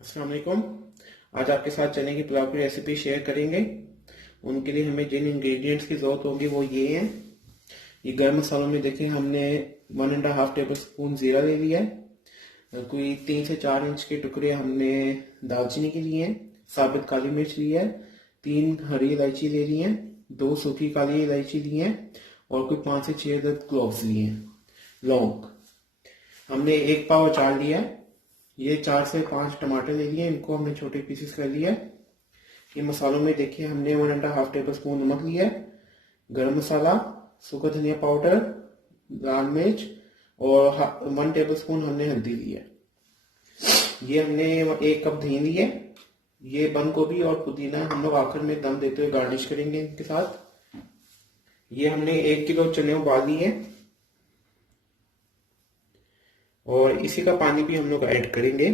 अस्सलाम वालेकुम। आज आपके साथ चने की पुलाव की रेसिपी शेयर करेंगे। उनके लिए हमें जिन इंग्रेडिएंट्स की ज़रूरत होगी वो ये हैं। ये गर्म मसालों में देखें हमने 1.5 टेबल स्पून ज़ीरा ले लिया है। कोई 3 से 4 इंच के टुकड़े हमने दालचीनी के लिए हैं। साबुत काली मिर्च लिया है। 3 हरी इलायची ले ली है। 2 सूखी काली इलायची ली है और कोई 5 से 6 अदद क्लोव्स लिए हैं। लौंग हमने 1 पाव अचार लिया है। ये 4 से 5 टमाटर ले लिए, इनको हमने छोटे पीसेस कर लिया। ये मसालों में देखिए हमने 1.5 टेबल स्पून नमक लिया है, गरम मसाला, सूखा धनिया पाउडर, लाल मिर्च और 1 टेबल स्पून हमने हल्दी ली है। ये हमने 1 कप दही ली है। ये बंद गोभी और पुदीना हम लोग आखिर में दम देते हुए गार्निश करेंगे इनके साथ। ये हमने 1 किलो चने उबाल लिए हैं और इसी का पानी भी हम लोग ऐड करेंगे।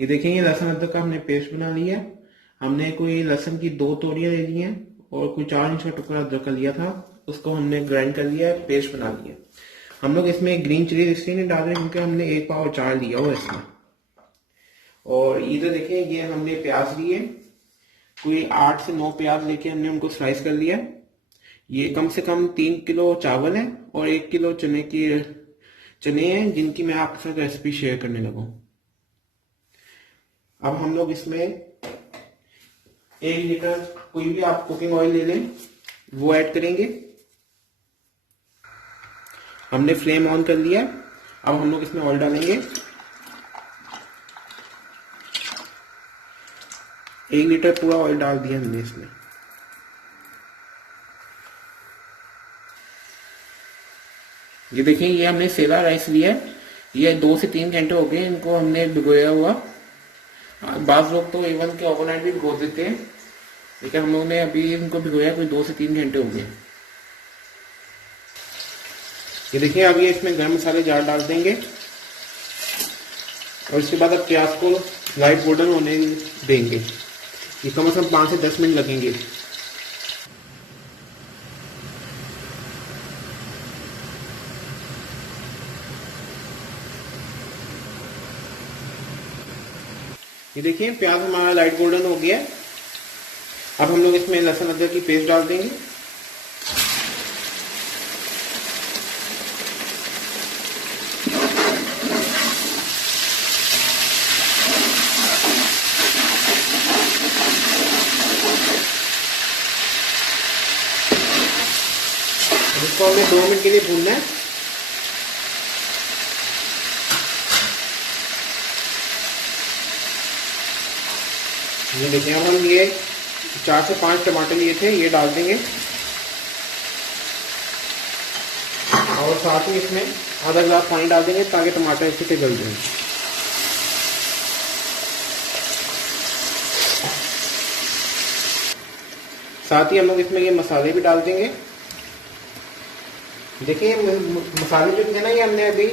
ये देखेंगे लहसुन अदरक का हमने पेस्ट बना लिया। हमने कोई लहसुन की 2 तोड़ियां ले ली हैं और कोई 4 इंच का टुकड़ा अदरक का लिया था, उसको हमने ग्राइंड कर लिया, पेस्ट बना लिया। हम लोग इसमें ग्रीन चिली इसलिए नहीं डाल रहे क्योंकि हमने 1 पाव अचार लिया हुआ इसमें। और इधर देखें ये हमने प्याज लिए, कोई 8 से 9 प्याज लेके हमने उनको स्लाइस कर लिया। ये कम से कम 3 किलो चावल है और 1 किलो चने हैं जिनकी मैं आपके साथ रेसिपी शेयर करने लगा। अब हम लोग इसमें 1 लीटर कोई भी आप कुकिंग ऑयल ले लें वो ऐड करेंगे। हमने फ्लेम ऑन कर लिया। अब हम लोग इसमें ऑयल डालेंगे। 1 लीटर पूरा ऑयल डाल दिया हमने इसमें। ये देखिए ये हमने सेला राइस लिया है। ये 2 से 3 घंटे हो गए इनको हमने भिगोया हुआ। बाज लोग तो इवन के ओवरनाइट भी भिगो देते हैं, लेकिन हम लोगों ने अभी इनको भिगोया कोई 2 से 3 घंटे हो गए। ये देखिए अब ये इसमें गरम मसाले जार डाल देंगे और इसके बाद अब प्याज को लाइट गोल्डन होने देंगे। ये कम से कम 5 से 10 मिनट लगेंगे। ये देखिए प्याज हमारा लाइट गोल्डन हो गया है। अब हम लोग इसमें लहसुन अदरक की पेस्ट डाल देंगे। इसको हमें 2 मिनट के लिए भूनना है। ये देखिए अब हम ये 4 से 5 टमाटर लिए थे ये डाल देंगे और साथ ही इसमें आधा गिलास पानी डाल देंगे ताकि टमाटर अच्छे से गल जाए। साथ ही हम लोग इसमें ये मसाले भी डाल देंगे। देखिए मसाले जो थे ना ये हमने अभी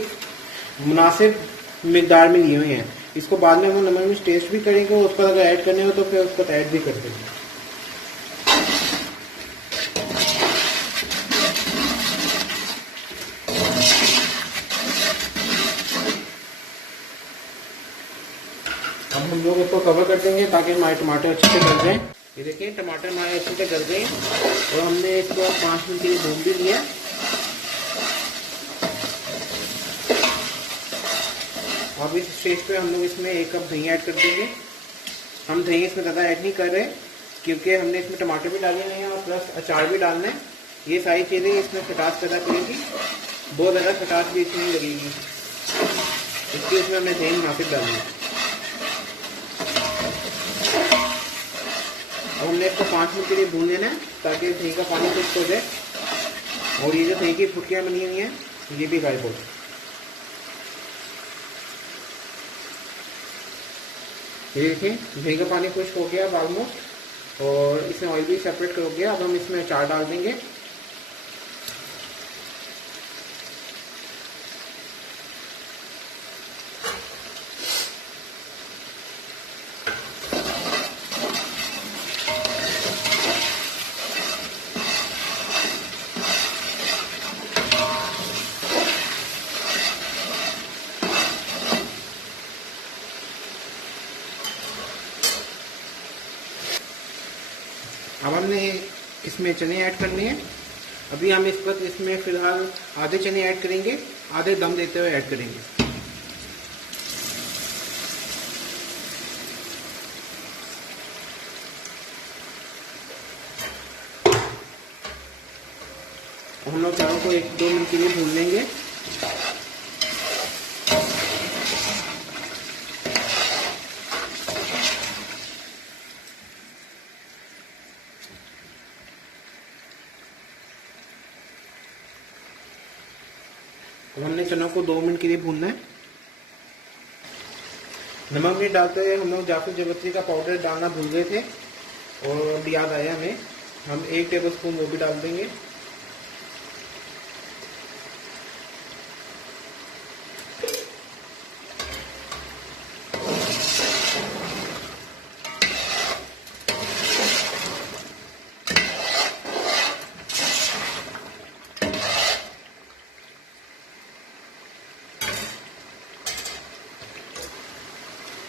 मुनासिब मिकदार में लिए हुए हैं। इसको बाद में हम नमक मिर्च टेस्ट भी करेंगे और उसको अगर ऐड करने हो तो फिर उसको ऐड भी कर देंगे। अब हम लोग इसको कवर कर देंगे ताकि हमारे टमाटर अच्छे से गल जाएं। ये देखिए टमाटर हमारे अच्छे से गल गए और हमने इसको 5 मिनट के लिए भून भी लिया। अब इस स्टेज पे हम लोग इसमें 1 कप दही ऐड कर देंगे। हम दही इसमें ज़्यादा ऐड नहीं कर रहे क्योंकि हमने इसमें टमाटर भी डाले हैं और प्लस अचार भी डालना है। ये सारी चीज़ें इसमें खटास पैदा करेगी, बहुत ज़्यादा खटास भी इसमें लगेगी, इसलिए इसमें हमने दही मुनासिब डालना है। अब हमने इसको 5 मिनट के लिए भून लेना है ताकि दही का पानी खुश्क हो जाए और ये जो दही की फुटकियाँ बनी हुई हैं ये भी गायब हो जाए। ये देखिए दही का पानी खुश्क हो गया अब ऑलमोस्ट और इसमें ऑयल भी सेपरेट कर गया। अब हम इसमें अचार डाल देंगे। अब हमने इसमें चने ऐड करने हैं। अभी हम इस वक्त इसमें फिलहाल आधे चने ऐड करेंगे, आधे दम देते हुए ऐड करेंगे। हम लोग चारों को 1-2 मिनट के लिए भून लेंगे। तो हमने चनों को 2 मिनट के लिए भूनना है। नमक मिर्च डालते हुए हम लोग जाफर जवत्री का पाउडर डालना भूल गए थे और याद आया हमें, हम 1 टेबलस्पून वो भी डाल देंगे।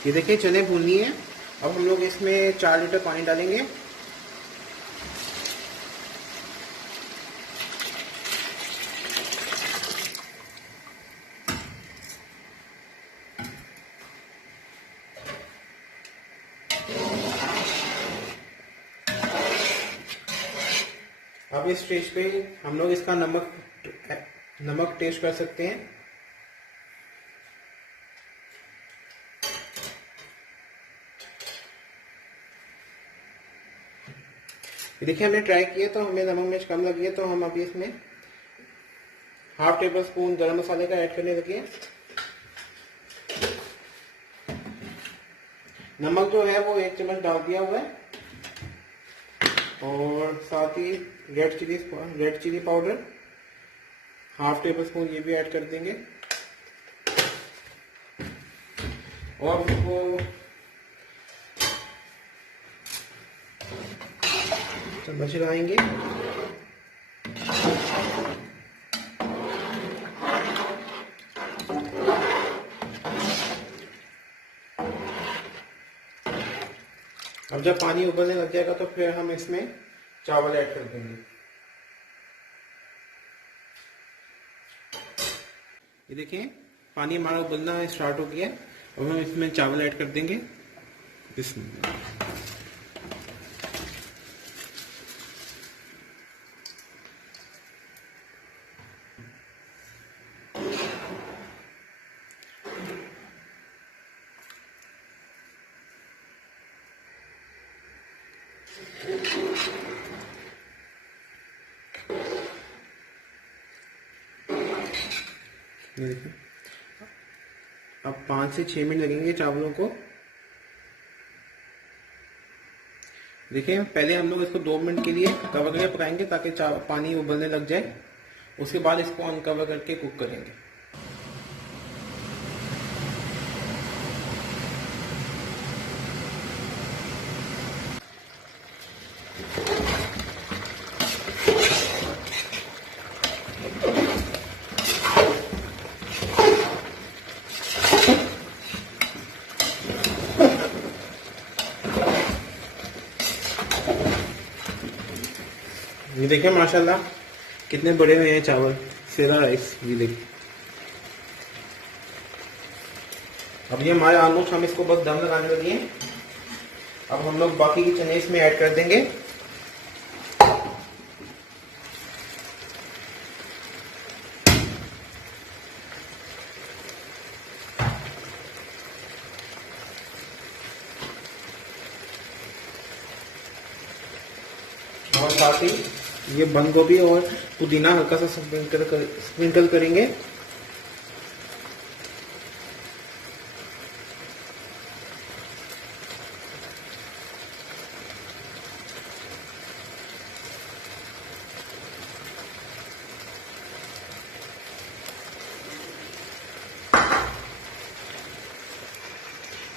ये देखिए चने भून लिए हैं। अब हम लोग इसमें 4 लीटर पानी डालेंगे। अब इस स्टेज पे हम लोग इसका नमक टेस्ट कर सकते हैं। देखिए हमने ट्राई किया तो हमें नमक मिर्च कम लगी है, तो हम अभी इसमें 1/2 टेबलस्पून गरम मसाले का ऐड करने लगे हैं। नमक जो है वो 1 चम्मच डाल दिया हुआ है और साथ ही रेड चिली पाउडर 1/2 टेबलस्पून ये भी ऐड कर देंगे और उसको चम्मच लगाएंगे। अब जब पानी उबलने लग जाएगा तो फिर हम इसमें चावल ऐड कर देंगे। ये देखिए पानी हमारा उबलना स्टार्ट हो गया। अब हम इसमें चावल ऐड कर देंगे। इसमें देखिए अब 5 से 6 मिनट लगेंगे चावलों को। देखिए पहले हम लोग इसको 2 मिनट के लिए कवर करके पकाएंगे ताकि पानी उबलने लग जाए। उसके बाद इसको अनकवर करके कुक करेंगे। ये देखिए माशाल्लाह कितने बड़े हुए हैं चावल, सेरा राइस। ये देखिए अब ये हमारे ऑलमोस्ट, हम इसको बस दम लगाने लगे हैं। अब हम लोग बाकी के चने इसमें ऐड कर देंगे। और साथ ही ये बंद गोभी और पुदीना हल्का सा स्प्रिंकल करेंगे।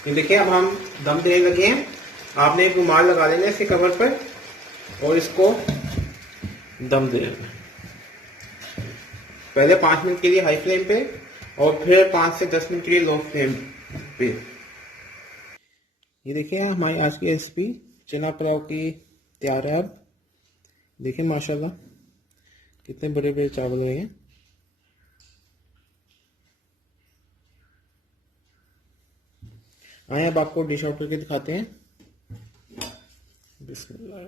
ये देखिए अब हम दम देने लगे हैं। आपने एक रुमाल लगा लेना इसके कवर पर और इसको दम दे देना। पहले 5 मिनट के लिए हाई फ्लेम पे और फिर 5 से 10 मिनट के लिए लो फ्लेम पे। ये देखिए हमारी आज की रेसिपी चना पुलाव की तैयार है। अब देखें माशाल्लाह कितने बड़े बड़े चावल रहे हैं। आए अब आपको डिश आउट करके दिखाते हैं। बिस्मिल्लाह।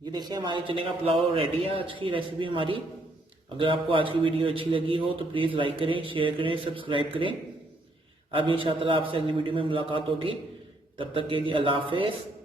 ये देखिए हमारे चने का पुलाव रेडी है। आज की रेसिपी हमारी। अगर आपको आज की वीडियो अच्छी लगी हो तो प्लीज़ लाइक करें, शेयर करें, सब्सक्राइब करें। अब इंशाअल्लाह आपसे अगली वीडियो में मुलाकात होगी। तब तक के लिए अल्लाह हाफिज़।